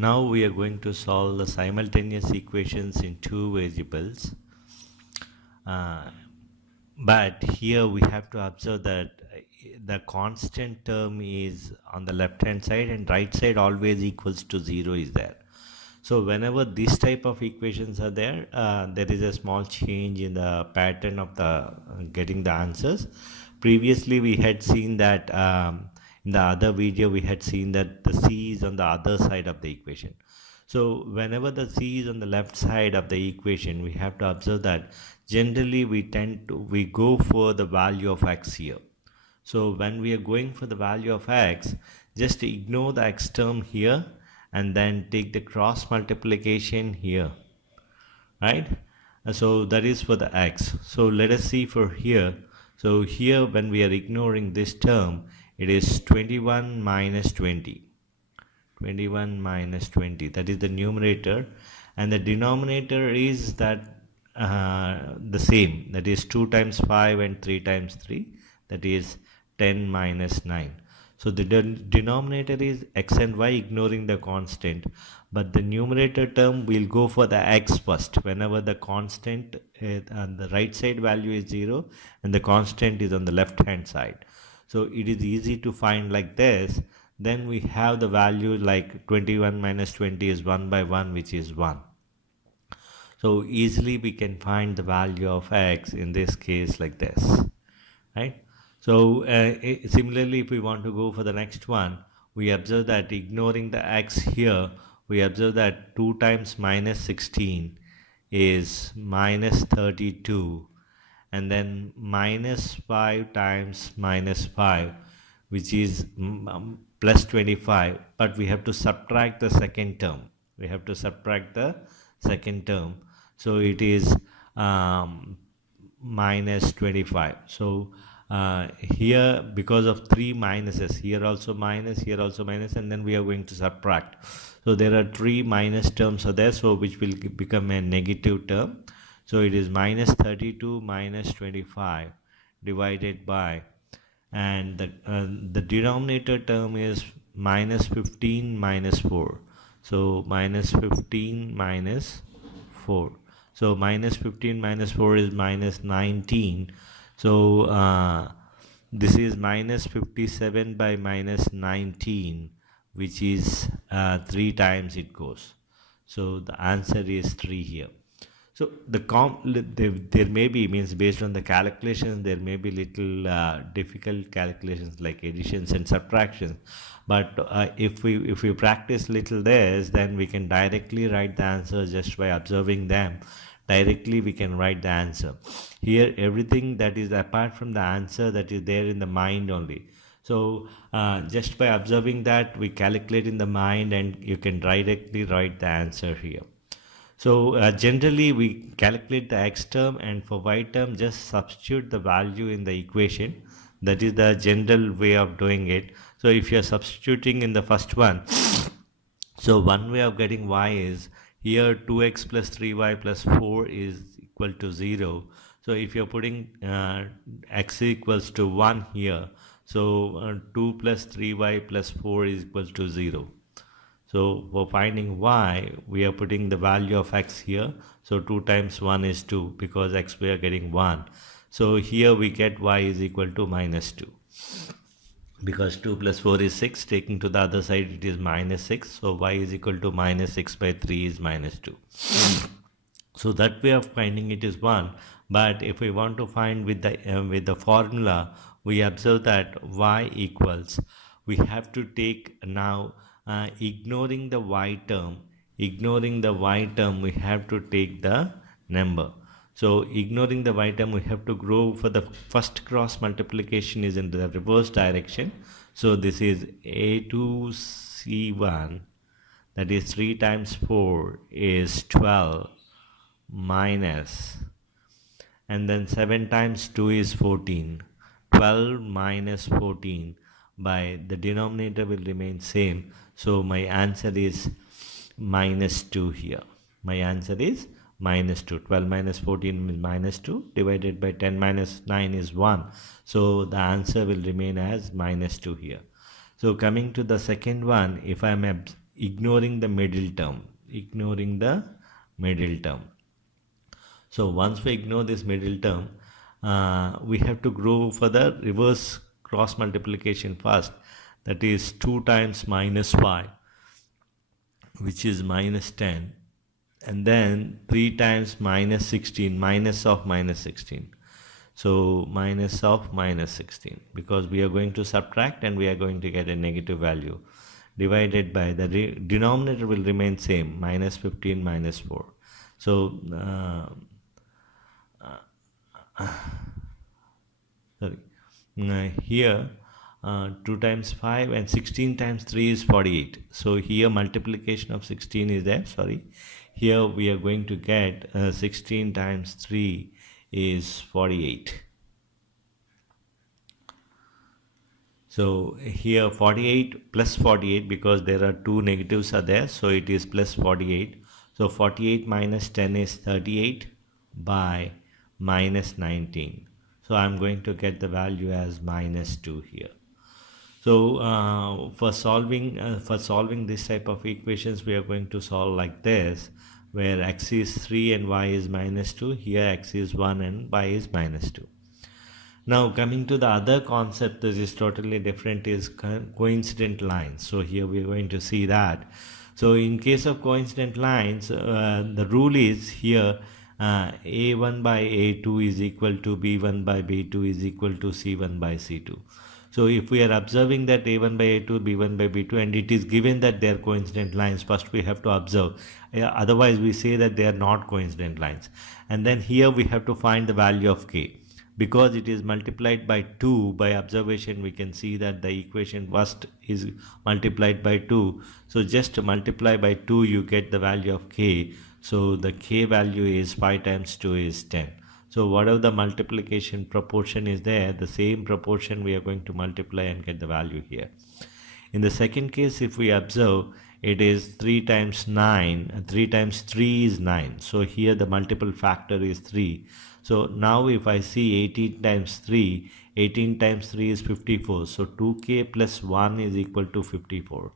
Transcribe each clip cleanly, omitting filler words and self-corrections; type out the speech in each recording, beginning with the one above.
Now we are going to solve the simultaneous equations in two variables. But here we have to observe that the constant term is on the left hand side and right side always equals to 0 is there. So whenever this type of equations are there, there is a small change in the pattern of the getting the answers. Previously we had seen that in the other video we had seen that the c is on the other side of the equation. So whenever the c is on the left side of the equation, we have to observe that generally we go for the value of x here. So when we are going for the value of x, just ignore the x term here and then take the cross multiplication here, right? So that is for the x. So let us see for here. So here when we are ignoring this term, it is 21 minus 20. 21 minus 20, that is the numerator, and the denominator is that the same, that is 2 times 5 and 3 times 3, that is 10 minus 9. So the denominator is x and y, ignoring the constant, but the numerator term will go for the x first whenever the constant on the right side value is 0 and the constant is on the left hand side. So it is easy to find like this. Then we have the value like 21 minus 20 is 1 by 1, which is 1. So easily we can find the value of x in this case like this, right? So similarly, if we want to go for the next one, we observe that ignoring the x here, we observe that 2 times minus 16 is minus 32, and then minus 5 times minus 5, which is plus 25, but we have to subtract the second term. We have to subtract the second term. So it is minus 25. So here, because of 3 minuses, here also minus, and then we are going to subtract. So there are 3 minus terms are there, so which will become a negative term. So it is minus 32 minus 25 divided by, and the denominator term is minus 15 minus 4. So minus 15 minus 4. So minus 15 minus 4 is minus 19. So this is minus 57 by minus 19, which is 3 times it goes. So the answer is 3 here. So there may be, means based on the calculations, there may be little difficult calculations like additions and subtractions. But if we practice little this, then we can directly write the answer just by observing them. Directly we can write the answer. Here everything that is apart from the answer, that is there in the mind only. So just by observing that, we calculate in the mind and you can directly write the answer here. So generally we calculate the x term, and for y term just substitute the value in the equation. That is the general way of doing it. So if you are substituting in the first one, so one way of getting y is here 2x plus 3y plus 4 is equal to 0. So if you are putting x equals to 1 here, so 2 plus 3y plus 4 is equal to 0. So for finding y, we are putting the value of x here. So 2 times 1 is 2, because x we are getting 1. So here we get y is equal to minus 2. Because 2 plus 4 is 6, taking to the other side it is minus 6. So y is equal to minus 6 by 3 is minus 2. So that way of finding it is 1. But if we want to find with the formula, we observe that y equals, we have to take now, ignoring the y term, we have to take the number. So ignoring the y term, we have to go for the first cross multiplication is in the reverse direction. So this is a2c1, that is 3 times 4 is 12 minus, and then 7 times 2 is 14. 12 minus 14 by the denominator will remain same. So my answer is minus 2 here. My answer is minus 2. 12 minus 14 is minus 2 divided by 10 minus 9 is 1. So the answer will remain as minus 2 here. So coming to the second one, if I am ignoring the middle term. So once we ignore this middle term, we have to go for the reverse cross multiplication first. That is 2 times minus 5, which is minus 10, and then 3 times minus 16, minus of minus 16. So minus of minus 16, because we are going to subtract and we are going to get a negative value, divided by the denominator will remain same, minus 15 minus 4. So here 2 times 5 and 16 times 3 is 48. So here multiplication of 16 is there, here we are going to get 16 times 3 is 48. So here 48 plus 48, because there are two negatives are there, so it is plus 48. So 48 minus 10 is 38 by minus 19. So I'm going to get the value as minus 2 here. So for solving this type of equations, we are going to solve like this, where x is 3 and y is minus 2. Here x is 1 and y is minus 2. Now coming to the other concept, this is totally different, is coincident lines. So here we are going to see that. So in case of coincident lines, the rule is here a1 by a2 is equal to b1 by b2 is equal to c1 by c2. So if we are observing that a1 by a2, b1 by b2, and it is given that they are coincident lines, first we have to observe. Otherwise we say that they are not coincident lines. And then here we have to find the value of k. Because it is multiplied by 2, by observation we can see that the equation first is multiplied by 2. So just multiply by 2, you get the value of k. So the k value is 5 times 2 is 10. So whatever the multiplication proportion is there, the same proportion we are going to multiply and get the value here. In the second case, if we observe, it is 3 times 9, 3 times 3 is 9. So here the multiple factor is 3. So now if I see 18 times 3, 18 times 3 is 54. So 2k plus 1 is equal to 54.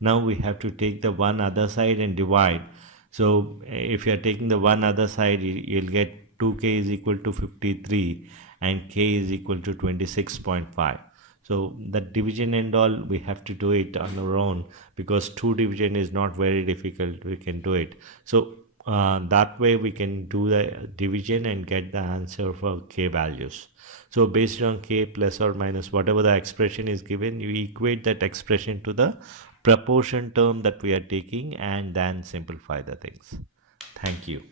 Now we have to take the one other side and divide. So if you are taking the one other side, you'll get 2k is equal to 53 and k is equal to 26.5. So that division and all, we have to do it on our own, because 2 division is not very difficult. We can do it. So that way we can do the division and get the answer for k values. So based on k plus or minus whatever the expression is given, you equate that expression to the proportion term that we are taking and then simplify the things. Thank you.